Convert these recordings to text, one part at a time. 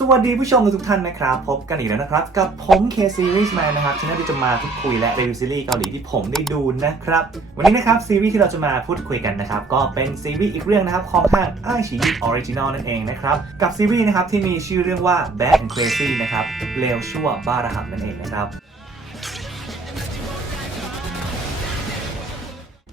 สวัสดีผู้ชมทุกท่านนะครับ พบกันอีกแล้วนะครับ กับผม K Series Man นะครับที่น่าที่จะมาพูดคุยและรีวิวซีรีส์เกาหลีที่ผมได้ดูนะครับ วันนี้นะครับซีรีส์ที่เราจะมาพูดคุยกันนะครับ ก็เป็นซีรีส์อีกเรื่องนะครับของทางไอชีออริจินอลนั่นเองนะครับ กับซีรีส์นะครับที่มีชื่อเรื่องว่า Bad and Crazy นะครับเลวชั่วบ้าระห่ำนั่นเองนะครับ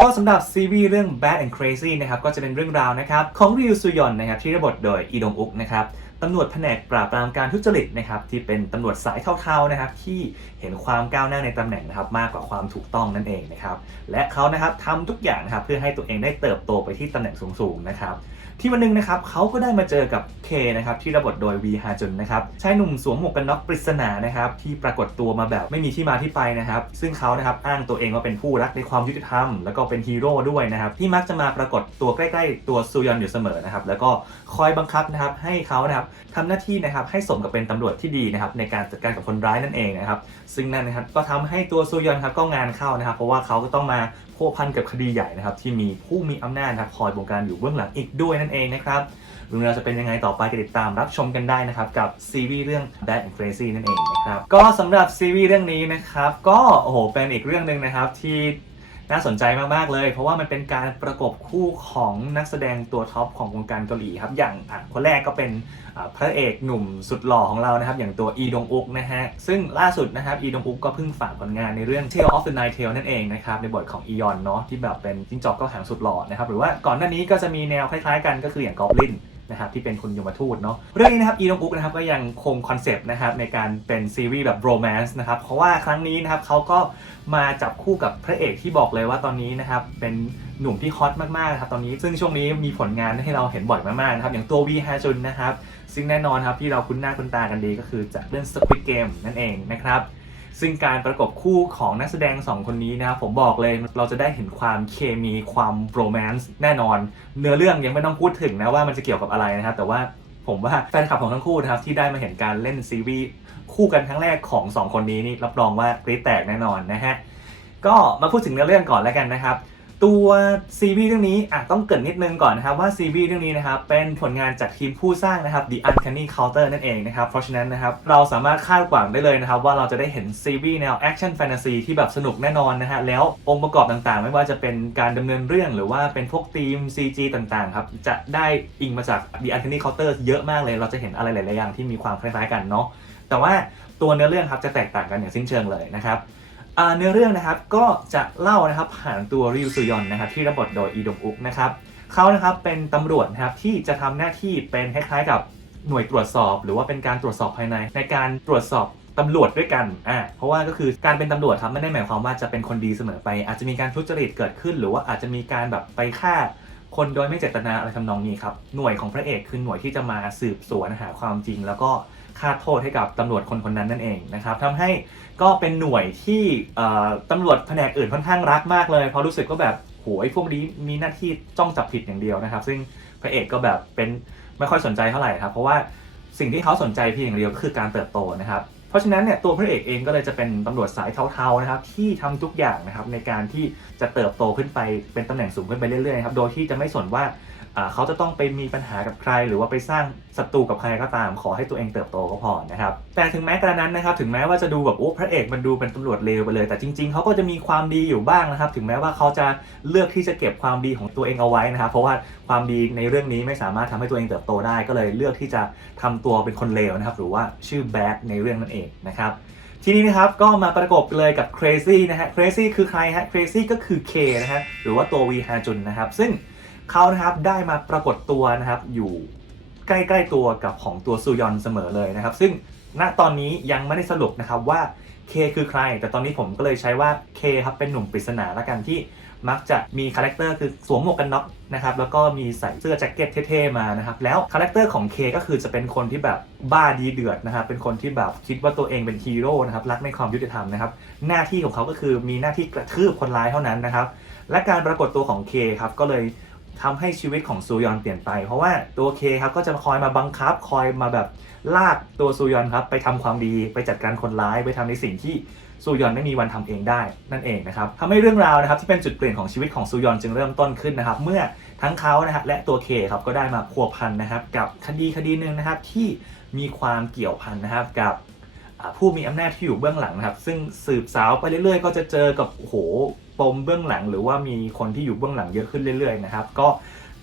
ก็สำหรับซีรีส์เรื่อง Bad and Crazy นะครับก็จะเป็นเรื่องราวนะครับของริวซุยอนนะครับที่รับบทโดยอีดงอุกนะครับ ตำรวจแผนกปราบปรามการทุจริตนะครับที่เป็นตำรวจสายเท่าๆนะครับที่เห็นความก้าวหน้าในตำแหน่งนะครับมากกว่าความถูกต้องนั่นเองนะครับและเขานะครับทำทุกอย่างนะครับเพื่อให้ตัวเองได้เติบโตไปที่ตำแหน่งสูงๆนะครับ ที่วันหนึงนะครับเขาก็ได้มาเจอกับเคนะครับที่รับทโดยวีฮาจุนนะครับชายหนุ่มสวมหมวกกันน็อกปริศนานะครับที่ปรากฏตัวมาแบบไม่มีที่มาที่ไปนะครับ ซึ่งเขานะครับอ้างตัวเองว่าเป็นผู้รักในความยุติธรรม แล้วก็เป็นฮีโร่ด้วยนะครับที่มักจะมาปรากฏตัวใกล้ๆ ตัวซูยอนอยู่เสมอนะครับแล้วก็คอยบังคับนะครับให้เขานะครับทำหน้าที่นะครับให้สมกับเป็นตำรวจที่ดีนะครับในการจัดการกับคนร้ายนั่นเองนะครับซึ่งนั่นนะครับก็ทำให้ตัวซูยอนครับก็งานเข้านะครับ เพราะว่าเขาก็ต้องมา พัวพันกับคดีใหญ่นะครับที่มีผู้มีอำนาจนะคอยบงการอยู่เบื้องหลังอีกด้วยนั่นเองนะครับเรื่องราวจะเป็นยังไงต่อไปติดตามรับชมกันได้นะครับ กับซีรีส์เรื่อง Bad and Crazy นั่นเองนะครับ ก็สำหรับซีรีส์เรื่องนี้นะครับ ก็โอ้โหเป็นอีกเรื่องหนึ่งนะครับที่ น่าสนใจมากๆเลย เพราะว่ามันเป็นการประกบคู่ของนักแสดงตัวท็อปของวงการเกาหลีครับ อย่างคนแรกก็เป็นพระเอกหนุ่มสุดหล่อของเรานะครับ อย่างตัวอีดงอุกนะฮะ ซึ่งล่าสุดนะครับอีดงอุกก็เพิ่งฝากผลงานในเรื่อง Tale of the Night Tale นั่นเองนะครับ ในบทของอียอนเนาะที่แบบเป็นจิ้งจอกก็หางสุดหล่อนะครับ หรือว่าก่อนหน้านี้ก็จะมีแนวคล้ายๆ กันก็คืออย่างกอบลิน นะครับที่เป็นคุณยมทูตเนาะเรื่องนี้นะครับอีดงอุกนะครับก็ยังคงคอนเซปต์นะครับในการเป็นซีรีส์แบบโรแมนต์นะครับเพราะว่าครั้งนี้นะครับเขาก็มาจับคู่กับพระเอกที่บอกเลยว่าตอนนี้นะครับเป็นหนุ่มที่ฮอตมากๆนะครับตอนนี้ซึ่งช่วงนี้มีผลงานให้เราเห็นบ่อยมากๆนะครับอย่างตัววีฮาจุนนะครับซึ่งแน่นอนครับที่เราคุ้นหน้าคุ้นตากันดีก็คือจากเรื่อง Squid Game นั่นเองนะครับ ซึ่งการประกบคู่ของนักแสดง 2 คนนี้นะครับผมบอกเลยเราจะได้เห็นความเคมีความโรแมนต์แน่นอน เนื้อเรื่องยังไม่ต้องพูดถึงนะว่ามันจะเกี่ยวกับอะไรนะครับ แต่ว่าผมว่าแฟนคลับของทั้งคู่นะครับที่ได้มาเห็นการเล่นซีรีส์คู่กันครั้งแรกของ 2 คนนี้นี่รับรองว่ากรี๊ดแตกแน่นอนนะฮะก็มาพูดถึงเนื้อเรื่องก่อนแล้วกันนะครับ ตัวซีรีส์เรื่องนี้อะต้องเกรินนิดนึงก่อนนะครับว่าซีรีส์เรื่องนี้นะครับเป็นผลงานจากทีมผู้สร้างนะครับ The Uncanny Counter นั่นเองนะครับเพราะฉะนั้นนะครับเราสามารถคาดหวังได้เลยนะครับว่าเราจะได้เห็นซีรีส์แนวแอคชั่นแฟนตาซีที่แบบสนุกแน่นอนนะฮะแล้วองค์ประกอบต่างๆ ไม่ว่าจะเป็นการดำเนินเรื่องหรือว่าเป็นพวกธีม CG ต่างๆครับจะได้อิงมาจาก The Uncanny Counter เยอะมากเลย เราจะเห็นอะไรหลายๆอย่างที่มีความคล้ายๆกันเนาะแต่ว่าตัวเนื้อเรื่องครับจะแตกต่างกันอย่างสิ้นเชิงเลยนะครับ เนื้อเรื่องนะครับก็จะเล่านะครับผ่านตัวริวซุยอนนะครับที่รับบทโดยอีดงอุกนะครับเขานะครับเป็นตำรวจนะครับที่จะทำหน้าที่เป็นคล้ายๆกับหน่วยตรวจสอบ หรือว่าเป็นการตรวจสอบภายใน ในการตรวจสอบตำรวจด้วยกัน อ่า เพราะว่าก็คือการเป็นตำรวจครับไม่ได้หมายความว่าจะเป็นคนดีเสมอไป อาจจะมีการทุจริตเกิดขึ้น หรือว่าอาจจะมีการแบบไปฆ่า คนโดยไม่เจตนาอะไรทำนองนี้ครับ หน่วยของพระเอกคือหน่วยที่จะมาสืบสวนหาความจริง แล้วก็ คาโทษให้กับตำรวจคนคนนั้นนั่นเองนะครับทำให้ก็เป็นหน่วยที่ตำรวจแผนกอื่นค่อนข้างรักมากเลยเพราะรู้สึกก็แบบโหไอ้พวกนี้มีหน้าที่จ้องจับผิดอย่างเดียวนะครับ ซึ่งพระเอกก็แบบเป็นไม่ค่อยสนใจเท่าไหร่ครับเพราะว่าสิ่งที่เขาสนใจเพียงอย่างเดียวก็คือการเติบโตนะครับเพราะฉะนั้นเนี่ยตัวพระเอกเองก็เลยจะเป็นตำรวจสายเทาๆนะครับที่ทำทุกอย่างนะครับในการที่จะเติบโตขึ้นไปเป็นตำแหน่งสูงขึ้นไปเรื่อยๆครับโดยที่จะไม่สนว่า เขาจะต้องไปมีปัญหากับใคร หรือว่าไปสร้างศัตรูกับใครก็ตาม ขอให้ตัวเองเติบโตก็พอนะครับ แต่ถึงแม้กระนั้นนะครับ ถึงแม้ว่าจะดูแบบโอ้พระเอกมันดูเป็นตำรวจเลวไปเลย แต่จริง ๆเขาก็จะมีความดีอยู่บ้างนะครับ ถึงแม้ว่าเขาจะเลือกที่จะเก็บความดีของตัวเองเอาไว้นะครับ เพราะว่าความดีในเรื่องนี้ไม่สามารถทำให้ตัวเองเติบโตได้ ก็เลยเลือกที่จะทำตัวเป็นคนเลวนะครับ หรือว่าชื่อแบดในเรื่องนั่นเองนะครับทีนี้นะครับก็มาประกบเลยกับ Crazy นะฮะ Crazy คือใครฮะ Crazy ก็คือ K นะฮะหรือว่าตัววีฮาจุนนะครับ ซึ่ง เขานะครับได้มาปรากฏตัวนะครับอยู่ใกล้ๆตัวกับของตัวซูยอนเสมอเลยนะครับ ซึ่งณตอนนี้ยังไม่ได้สรุปนะครับว่า K คือใคร แต่ตอนนี้ผมก็เลยใช้ว่า K คครับเป็นหนุ่มปริศนาละกันที่มักจะมีคาแรคเตอร์คือสวมหมวกกันน็อกนะครับแล้วก็มีใส่เสื้อแจ็คเก็ตเท่ๆมานะครับแล้วคาแรคเตอร์ของ K ก็คือจะเป็นคนที่แบบบ้าดีเดือดนะครับเป็นคนที่แบบคิดว่าตัวเองเป็นฮีโร่นะครับรักในความยุติธรรมนะครับหน้าที่ของเขาก็คือมีหน้าที่กระทืบคนร้ายเท่านั้นนะครับและการปรากฏตัวของ K ครับก็เลย ทำให้ชีวิตของซูยอนเปลี่ยนไป เพราะว่าตัว K คครับก็จะคอยมาบังคับคอยมาแบบลากตัวซูยอนครับไปทำความดีไปจัดการคนร้ายไปทำในสิ่งที่ซูยอนไม่มีวันทำเองได้นั่นเองนะครับทำให้เรื่องราวนะครับที่เป็นจุดเปลี่ยนของชีวิตของซูยอนจึงเริ่มต้นขึ้นนะครับ เมื่อทั้งเขานะฮะและตัว K คครับก็ได้มาพัวพันนะครับกับคดีคดีหนึ่งนะครับที่มีความเกี่ยวพันนะครับกับ ผู้มีอำนาจที่อยู่เบื้องหลังนะครับ ซึ่งสืบสาวไปเรื่อยๆ ก็จะเจอกับโหปมเบื้องหลัง หรือว่ามีคนที่อยู่เบื้องหลังเยอะขึ้นเรื่อยๆนะครับ ก็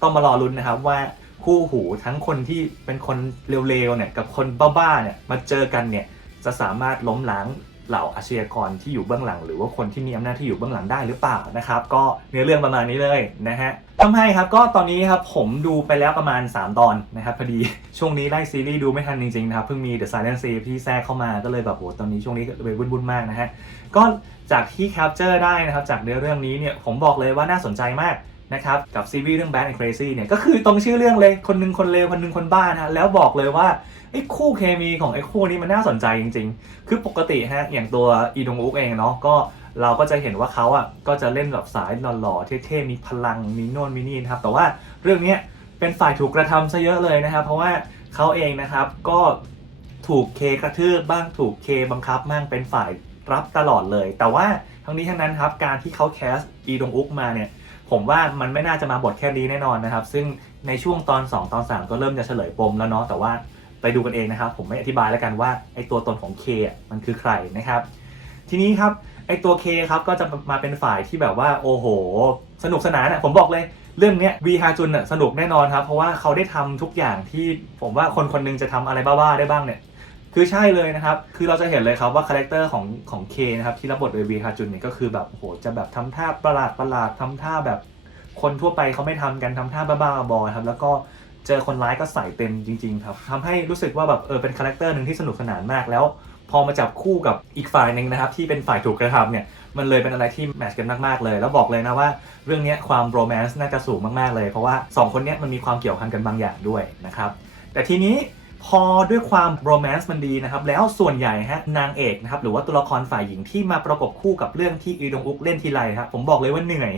ต้องมารอลุ้นนะครับว่าคู่หูทั้งคนที่เป็นคนเร็วๆเนี่ยกับคนบ้าๆเนี่ยมาเจอกันเนี่ยจะสามารถล้มล้าง เหล่าอาชญากรที่อยู่เบื้องหลัง หรือว่าคนที่มีอำนาจที่อยู่เบื้องหลังได้หรือเปล่านะครับ ก็เนื้อเรื่องประมาณนี้เลยนะฮะทำให้ครับก็ตอนนี้ครับผมดูไปแล้วประมาณ 3 ตอนนะครับพอดีช่วงนี้ไล่ซีรีส์ดูไม่ทันจริงๆนะครับเพิ่งมี The Silent Sea ที่แทรกเข้ามาก็เลยแบบโหตอนนี้ช่วงนี้เลยวุ่นๆมากนะฮะก็จากที่แคปเจอร์ได้นะครับจากเนื้อเรื่องนี้เนี่ยผมบอกเลยว่าน่าสนใจมาก นะครับกับซีรีส์เรื่อง Bad and Crazy เนี่ยก็คือตรงชื่อเรื่องเลยคนหนึงคนเลวคนหนึงคนบ้านะฮะแล้วบอกเลยว่าไอ้คู่เคมีของไอ้คู่นี้มันน่าสนใจจริง ๆ คือปกติฮะอย่างตัวอีดงอุกเองเนาะก็เราก็จะเห็นว่าเขาอะก็จะเล่นแบบสายหล่อๆเท่ๆมีพลังมีโน่นมีนี่นะครับแต่ว่าเรื่องนี้เป็นฝ่ายถูกกระทำซะเยอะเลยนะครับเพราะว่าเขาเองนะครับก็ถูกเคกระทืบบ้างถูกเคบังคับบ้างเป็นฝ่ายรับตลอดเลย แต่ว่าทั้งนี้ทั้งนั้นครับการที่เขาแคสอีดงอุกมาเนี่ย ผมว่ามันไม่น่าจะมาบทแค่นี้แน่นอนนะครับ ซึ่งในช่วงตอน 2 ตอน 3 ก็เริ่มจะเฉลยปมแล้วเนาะแต่ว่าไปดูกันเองนะครับ ผมไม่อธิบายแล้วกันว่าไอตัวตนของเคมันคือใครนะครับ ทีนี้ครับไอตัวเคครับก็จะมาเป็นฝ่ายที่แบบว่าโอ้โห สนุกสนานอะผมบอกเลยเรื่องเนี้ยวีฮาจุนอะสนุกแน่นอนครับ เพราะว่าเขาได้ทำทุกอย่างที่ผมว่าคนคนหนึงจะทำอะไรบ้าๆได้บ้างเนี่ย คือใช่เลยนะครับ คือเราจะเห็นเลยครับว่าคาแรคเตอร์ของของเคนะครับที่รับบทโดยวีฮาจุนเนี่ยก็คือแบบโหจะแบบทำท่าประหลาดประหลาดทำท่าแบบคนทั่วไปเขาไม่ทำกันทำท่าบ้าๆบอๆครับแล้วก็เจอคนร้ายก็ใส่เต็มจริงๆครับทำให้รู้สึกว่าแบบเออเป็นคาแรคเตอร์หนึ่งที่สนุกสนานมากแล้ว พอมาจับคู่กับอีกฝ่ายหนึ่งนะครับที่เป็นฝ่ายถูกกระทำเนี่ยมันเลยเป็นอะไรที่แมทช์กันมากๆเลย แล้วบอกเลยนะว่าเรื่องนี้ความโรแมนต์น่าจะสูงมากๆเลย เพราะว่าสองคนนี้มันมีความเกี่ยวพันกันบางอย่างด้วยนะครับแต่ทีนี้ พอด้วยความโรแมนต์มันดีนะครับ แล้วส่วนใหญ่ฮะนางเอกนะครับหรือว่าตัวละครฝ่ายหญิงที่มาประกบคู่กับเรื่องที่อีดงอุกเล่นทีไรครับผมบอกเลยว่าเหนื่อย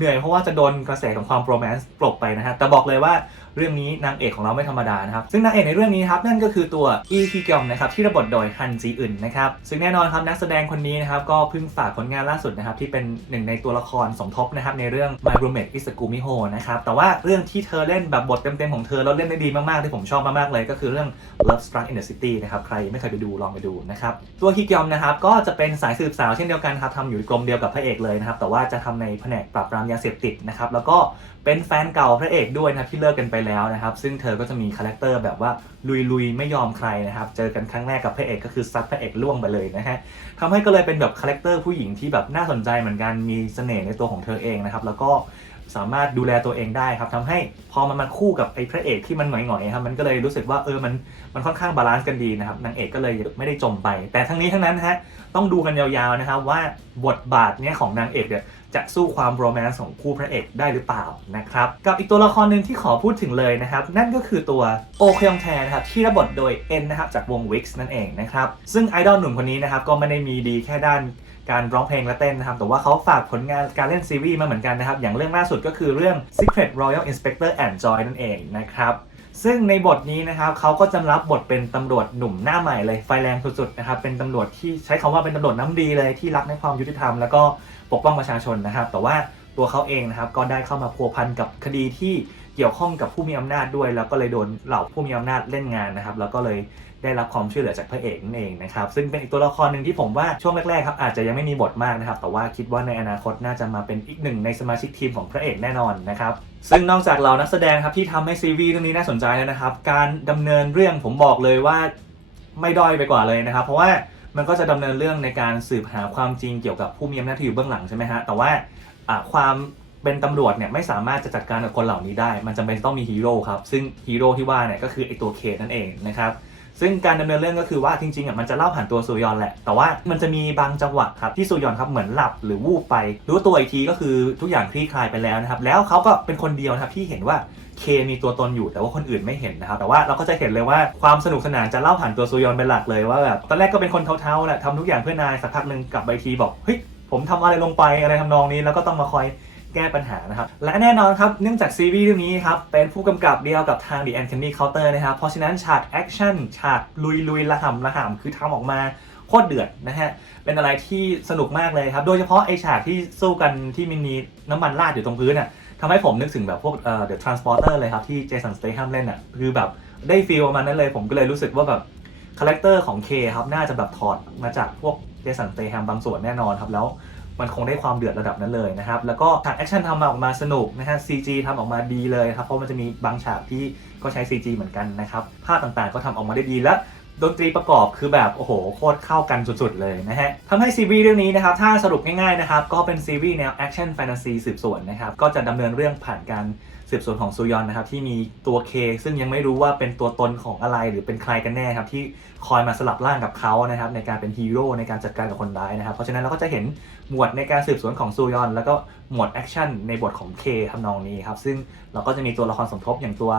เหนื่อยเพราะว่าจะโดนกระแสของความโรแมนต์กลบไปนะฮะแต่บอกเลยว่าเรื่องนี้นางเอกของเราไม่ธรรมดานะครับ ซึ่งนางเอกในเรื่องนี้ครับนั่นก็คือตัวอีคิกยองนะครับที่รับบทโดยฮันจีอึนนะครับซึ่งแน่นอนครับนักแสดงคนนี้นะครับก็เพิ่งฝากผลงานล่าสุดนะครับที่เป็นหนึ่งในตัวละครสมทบนะครับในเรื่อง My Roommate is a Gumiho นะครับแต่ว่าเรื่องที่เธอเล่นแบบบทเต็มๆของเธอแล้วเล่นได้ดีมากๆที่ผมชอบมากๆเลยก็คือเรื่อง Love Struck in the City นะครับใครไม่เคยไปดูลองไปดูนะครับตัวฮิกยอมนะครับก็จะเป็นสายสืบสาวเช่นเดียวกันครับทำอยู่กรมเดียวกับพระเอกเลยนะครับแต่ว่าจะทำในแผนกปราบปรามยาเสพติดนะครับแล้วก็เป็นแฟนเก่าพระเอกด้วยนะที่เลิกกันไปแล้วนะครับ ซึ่งเธอก็จะมีคาแรคเตอร์แบบว่าลุยๆไม่ยอมใครนะครับ เจอกันครั้งแรกกับพระเอกก็คือซัดพระเอกล่วงไปเลยนะฮะทำให้ก็เลยเป็นแบบคาแรคเตอร์ผู้หญิงที่แบบน่าสนใจเหมือนกันมีเสน่ห์ในตัวของเธอเองนะครับ แล้วก็สามารถดูแลตัวเองได้ครับทำให้พอมันมาคู่กับไอ้พระเอกที่มันหงอยๆครับมันก็เลยรู้สึกว่าเออมันมันค่อนข้างบาลานซ์กันดีนะครับนางเอกก็เลยไม่ได้จมไป แต่ทั้งนี้ทั้งนั้นนะฮะ ต้องดูกันยาวๆนะครับว่าบทบาทเนี้ยของนางเอกเนี่ยจะสู้ความโรแมนต์ของคู่พระเอกได้หรือเปล่านะครับ กับอีกตัวละครหนึ่งที่ขอพูดถึงเลยนะครับ นั่นก็คือตัวโอเคยองแทนะครับที่รับบทโดยเอ็นนะครับจากวง Wix นั่นเองนะครับ ซึ่งไอดอลหนุ่มคนนี้นะครับก็ไม่ได้มีดีแค่ด้านการร้องเพลงและเต้นนะครับ แต่ว่าเขาฝากผลงานการเล่นซีรีส์มาเหมือนกันนะครับ อย่างเรื่องล่าสุดก็คือเรื่อง Secret Royal Inspector and Joy นั่นเองนะครับ ซึ่งในบทนี้นะครับเขาก็จะรับบทเป็นตำรวจหนุ่มหน้าใหม่เลยไฟแรงสุดๆนะครับเป็นตำรวจที่ใช้คำว่าเป็นตำรวจน้ำดีเลยที่รักในความยุติธรรมแล้วก็ปกป้องประชาชนนะครับ แต่ว่าตัวเขาเองนะครับก็ได้เข้ามาพัวพันกับคดีที่เกี่ยวข้องกับผู้มีอำนาจด้วย แล้วก็เลยโดนเหล่าผู้มีอำนาจเล่นงานนะครับ แล้วก็เลย ได้รับความช่วยเหลือจากพระเอกนั่นเองนะครับซึ่งเป็นอีกตัวละครหนึ่งที่ผมว่าช่วงแรกๆครับอาจจะยังไม่มีบทมากนะครับแต่ว่าคิดว่าในอนาคตน่าจะมาเป็นอีกหนึ่งในสมาชิกทีมของพระเอกแน่นอนนะครับซึ่งนอกจากเหล่านักแสดงครับที่ทำให้ซีรีส์เรื่องนี้น่าสนใจแล้วนะครับการดำเนินเรื่องผมบอกเลยว่าไม่ด้อยไปกว่าเลยนะครับ เพราะว่ามันก็จะดำเนินเรื่องในการสืบหาความจริงเกี่ยวกับผู้มีอำนาจที่อยู่เบื้องหลังใช่ไหมฮะแต่ว่าอ่าความเป็นตำรวจเนี่ยไม่สามารถจะจัดการกับคนเหล่านี้ได้ มันจำเป็นต้องมีฮีโร่ครับ ซึ่งฮีโร่ที่ว่าเนี่ยก็คือไอตัวเคนั่นเองนะครับ ซึ่งการดำเนินเรื่องก็คือว่าจริงๆอะมันจะเล่าผ่านตัวซูยอนแหละ แต่ว่ามันจะมีบางจังหวะครับที่ซูยอนครับเหมือนหลับหรือวูบไป รู้ตัวอีกทีก็คือทุกอย่างคลี่คลายไปแล้วนะครับ แล้วเขาก็เป็นคนเดียวนะครับที่เห็นว่าเคมีตัวตนอยู่แต่ว่าคนอื่นไม่เห็นนะครับ แต่ว่าเราก็จะเห็นเลยว่าความสนุกสนานจะเล่าผ่านตัวซูยอนเป็นหลักเลยว่าแบบตอนแรกก็เป็นคนเท่าๆแหละทำทุกอย่างเพื่อนายสักพักหนึ่งกลับไปทีบอกเฮ้ยผมทำอะไรลงไปอะไรทำนองนี้แล้วก็ต้องมาคอย แก้ปัญหานะครับ และแน่นอนครับ เนื่องจากซีรีส์เรื่องนี้ครับ เป็นผู้กำกับเดียวกับทาง The Uncanny Counter นะครับ เพราะฉะนั้นฉากแอคชั่นฉากลุยลุยระห่ำระห่ำคือทำออกมาโคตรเดือดนะฮะ เป็นอะไรที่สนุกมากเลยครับ โดยเฉพาะไอฉากที่สู้กันที่มันมีน้ำมันราดอยู่ตรงพื้นอะทำให้ผมนึกถึงแบบพวกเอ่อ The Transporter เลยครับที่เจสันสเต h ัมเล่นอะคือแบบได้ฟีลประมาณนั้นเลย ผมก็เลยรู้สึกว่าแบบคาแรคเตอร์ของเคครับน่าจะแบบถอดมาจากพวกเจสันสเตแฮมบางส่วนแน่นอนครับแล้ว มันคงได้ความเดือดระดับนั้นเลยนะครับ แล้วก็ฉากแอคชั่นทำมาออกมาสนุกนะฮะ CG ทำออกมาดีเลยครับ เพราะมันจะมีบางฉากที่ก็ใช้ CG เหมือนกันนะครับ ภาพต่างๆ ก็ทำออกมาได้ดีและ ดนตรีประกอบคือแบบโอ้โหโคตรเข้ากันสุดๆเลยนะฮะทำให้ซีรีส์เรื่องนี้นะครับถ้าสรุปง่ายๆนะครับก็เป็นซีรีส์แนวแอคชั่นแฟนตาซีสืบสวนนะครับก็จะดำเนินเรื่องผ่านการสืบสวนของซูยอนนะครับที่มีตัวเคซึ่งยังไม่รู้ว่าเป็นตัวตนของอะไรหรือเป็นใครกันแน่ครับที่คอยมาสลับร่างกับเขานะครับในการเป็นฮีโร่ในการจัดการกับคนร้ายนะครับเพราะฉะนั้นเราก็จะเห็นหมวดในการสืบสวนของซูยอน แล้วก็หมวดแอคชั่นในบทของเคทำนองนี้ครับซึ่งเราก็จะมีตัวละครสมทบอย่างตัว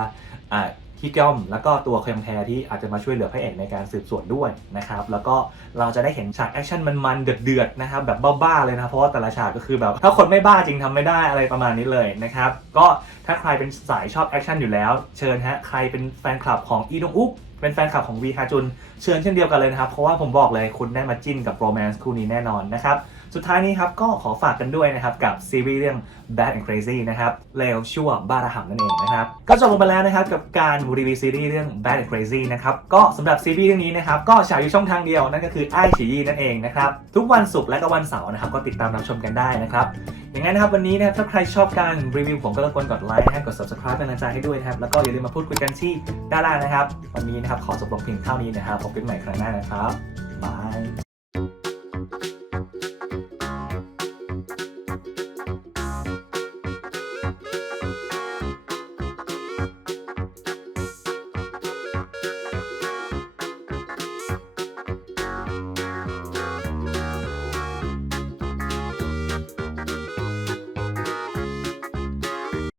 อ่าฮิกยอมแล้วก็ตัวเคยองแทที่อาจจะมาช่วยเหลือพระเอกในการสืบสวนด้วยนะครับแล้วก็เราจะได้เห็นฉากแอคชั่นมันๆเดือดๆนะครับแบบบ้าๆเลยนะเพราะว่าแต่ละฉากก็คือแบบถ้าคนไม่บ้าจริงทำไม่ได้อะไรประมาณนี้เลยนะครับก็ถ้าใครเป็นสายชอบแอคชั่นอยู่แล้ว เชิญฮะใครเป็นแฟนคลับของอีดงอุกเป็นแฟนคลับของวีฮาจุนเชิญเช่นเดียวกันเลยนะครับเพราะว่าผมบอกเลยคุณได้มาจิ้นกับโรแมนต์คู่นี้แน่นอนนะครับ สุดท้ายนี้ครับก็ขอฝากกันด้วยนะครับกับซีรีส์เรื่อง Bad and Crazy นะครับเลวชั่วบ้าระห่ำนั่นเองนะครับก็จบลงไปแล้วนะครับกับการรีวิวซีรีส์เรื่อง Bad and Crazy นะครับก็สำหรับซีรีส์เรื่องนี้นะครับก็ฉายอยู่ช่องทางเดียวนั่นก็คือไอฉียีนั่นเองนะครับทุกวันศุกร์และก็วันเสาร์นะครับก็ติดตามรับชมกันได้นะครับอย่างนั้นนะครับวันนี้นะครับถ้าใครชอบการรีวิวผมก็รบกวนกดไลค์นะฮะกด subscribe เป็นกำลังใจให้ด้วยนะครับแล้วก็อย่าลืมมาพูดคุยกันที่ด้านล่างนะครับ วันนี้นะครับขอจบลงเพียงเท่านี้นะครับพบกันใหม่ครั้งหน้านะครับบาย